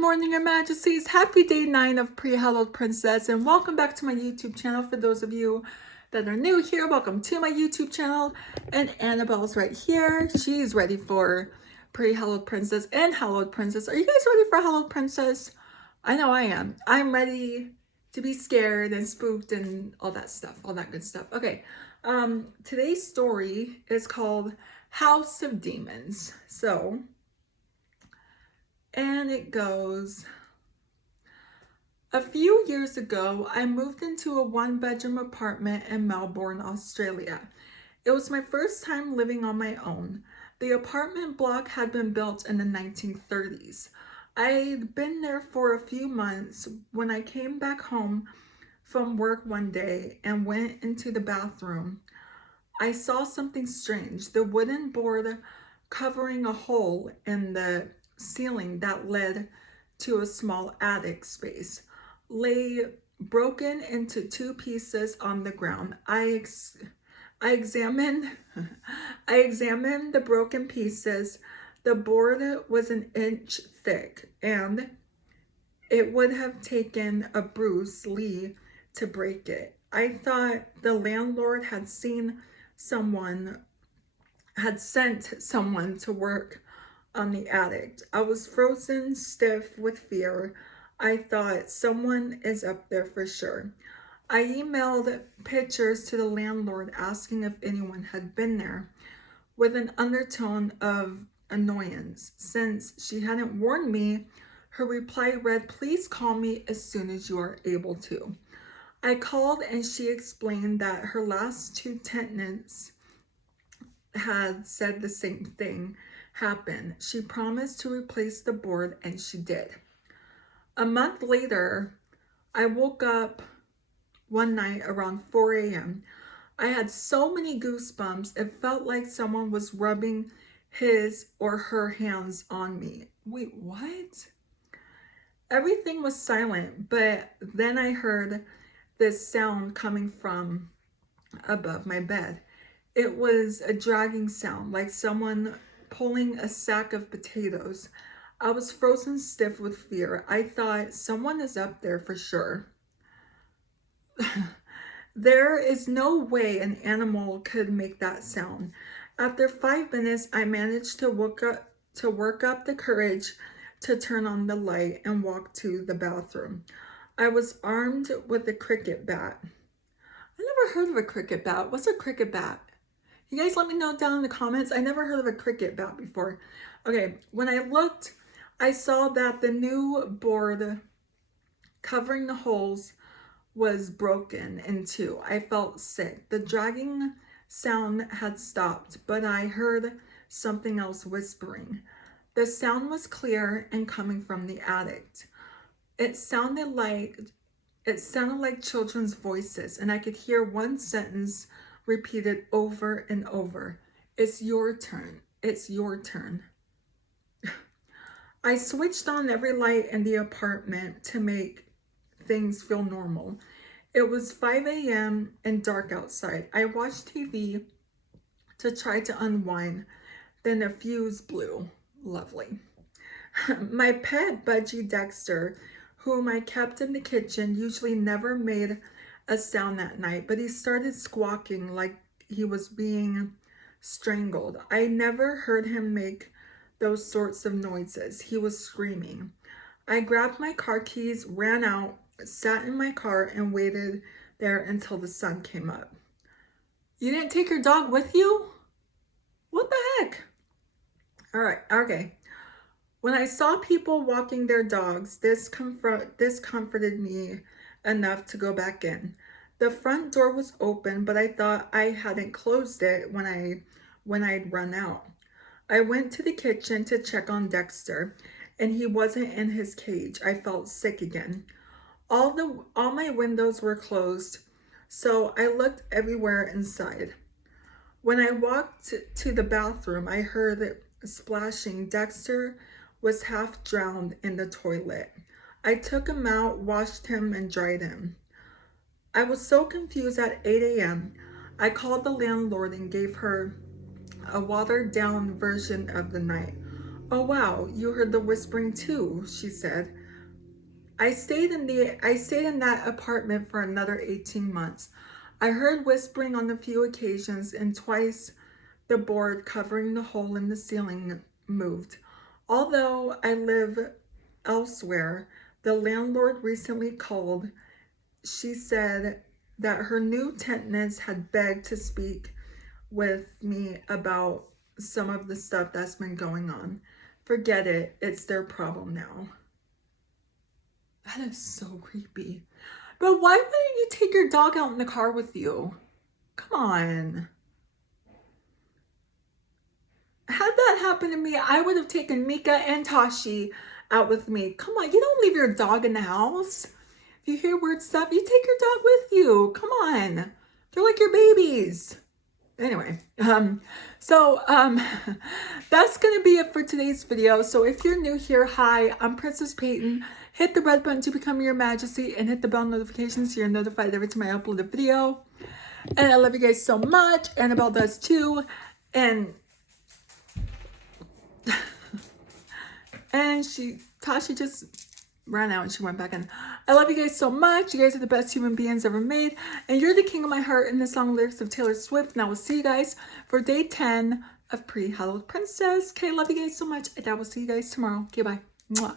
morning, Your Majesties. Happy day 9 of Pre-Hallowed Princess, and welcome back to my YouTube channel. For those of you that are new here, welcome to my YouTube channel. And Annabelle's right here. She's ready for Pre-Hallowed Princess and Hallowed Princess. Are you guys ready for Hallowed Princess? I know I am. I'm ready to be scared and spooked and all that stuff, all that good stuff. Okay, today's story is called House of Demons. And it goes, a few years ago, I moved into a one-bedroom apartment in Melbourne, Australia. It was my first time living on my own. The apartment block had been built in the 1930s. I'd been there for a few months when I came back home from work one day and went into the bathroom. I saw something strange. The wooden board covering a hole in the ceiling that led to a small attic space lay broken into two pieces on the ground. I examined the broken pieces. The board was an inch thick, and it would have taken a Bruce Lee to break it. I thought the landlord had sent someone to work on the attic. I was frozen stiff with fear. I thought someone is up there for sure. I emailed pictures to the landlord asking if anyone had been there, with an undertone of annoyance. Since she hadn't warned me, her reply read, "Please call me as soon as you are able to." I called and she explained that her last two tenants had said the same thing happened. She promised to replace the board, and she did. A month later, I woke up one night around 4 a.m. I had so many goosebumps, it felt like someone was rubbing his or her hands on me. Wait, what? Everything was silent, but then I heard this sound coming from above my bed. It was a dragging sound, like someone pulling a sack of potatoes. I was frozen stiff with fear. I thought, someone is up there for sure. There is no way an animal could make that sound. After 5 minutes, I managed to work up the courage to turn on the light and walk to the bathroom. I was armed with a cricket bat. I never heard of a cricket bat. What's a cricket bat? You guys let me know down in the comments. I never heard of a cricket bat before. Okay, when I looked, I saw that the new board covering the holes was broken in two. I felt sick. The dragging sound had stopped, but I heard something else whispering. The sound was clear and coming from the attic. It sounded like children's voices, and I could hear one sentence repeated over and over. "It's your turn. It's your turn." I switched on every light in the apartment to make things feel normal. It was 5 a.m. and dark outside. I watched TV to try to unwind. Then a fuse blew. Lovely. My pet budgie Dexter, whom I kept in the kitchen, usually never made a sound that night, but he started squawking like he was being strangled. I never heard him make those sorts of noises. He was screaming. I grabbed my car keys, ran out, sat in my car, and waited there until the sun came up. You didn't take your dog with you? What the heck? All right, okay. When I saw people walking their dogs, this comforted me enough to go back in. The front door was open, but I thought I hadn't closed it when I'd run out. I went to the kitchen to check on Dexter, and he wasn't in his cage. I felt sick again. All my windows were closed, so I looked everywhere inside. When I walked to the bathroom, I heard it splashing. Dexter was half drowned in the toilet. I took him out, washed him, and dried him. I was so confused at 8 a.m. I called the landlord and gave her a watered down version of the night. Oh wow, you heard the whispering too, she said. I stayed in that apartment for another 18 months. I heard whispering on a few occasions, and twice the board covering the hole in the ceiling moved. Although I live elsewhere, the landlord recently called. She said that her new tenants had begged to speak with me about some of the stuff that's been going on. Forget it, it's their problem now. That is so creepy. But why wouldn't you take your dog out in the car with you? Come on. Had that happened to me, I would have taken Mika and Tashi out with me. Come on, you don't leave your dog in the house. If you hear weird stuff, you take your dog with you. Come on. They're like your babies. Anyway, that's going to be it for today's video. So if you're new here, hi, I'm Princess Peyton. Hit the red button to become your majesty and hit the bell notifications so you're notified every time I upload a video. And I love you guys so much. Annabelle does too. And Tashi just ran out and she went back in. I love you guys so much. You guys are the best human beings ever made. And you're the king of my heart in the song lyrics of Taylor Swift. And I will see you guys for day 10 of Pre-Hallowed Princess. Okay, love you guys so much. And I will see you guys tomorrow. Okay, bye. Mwah.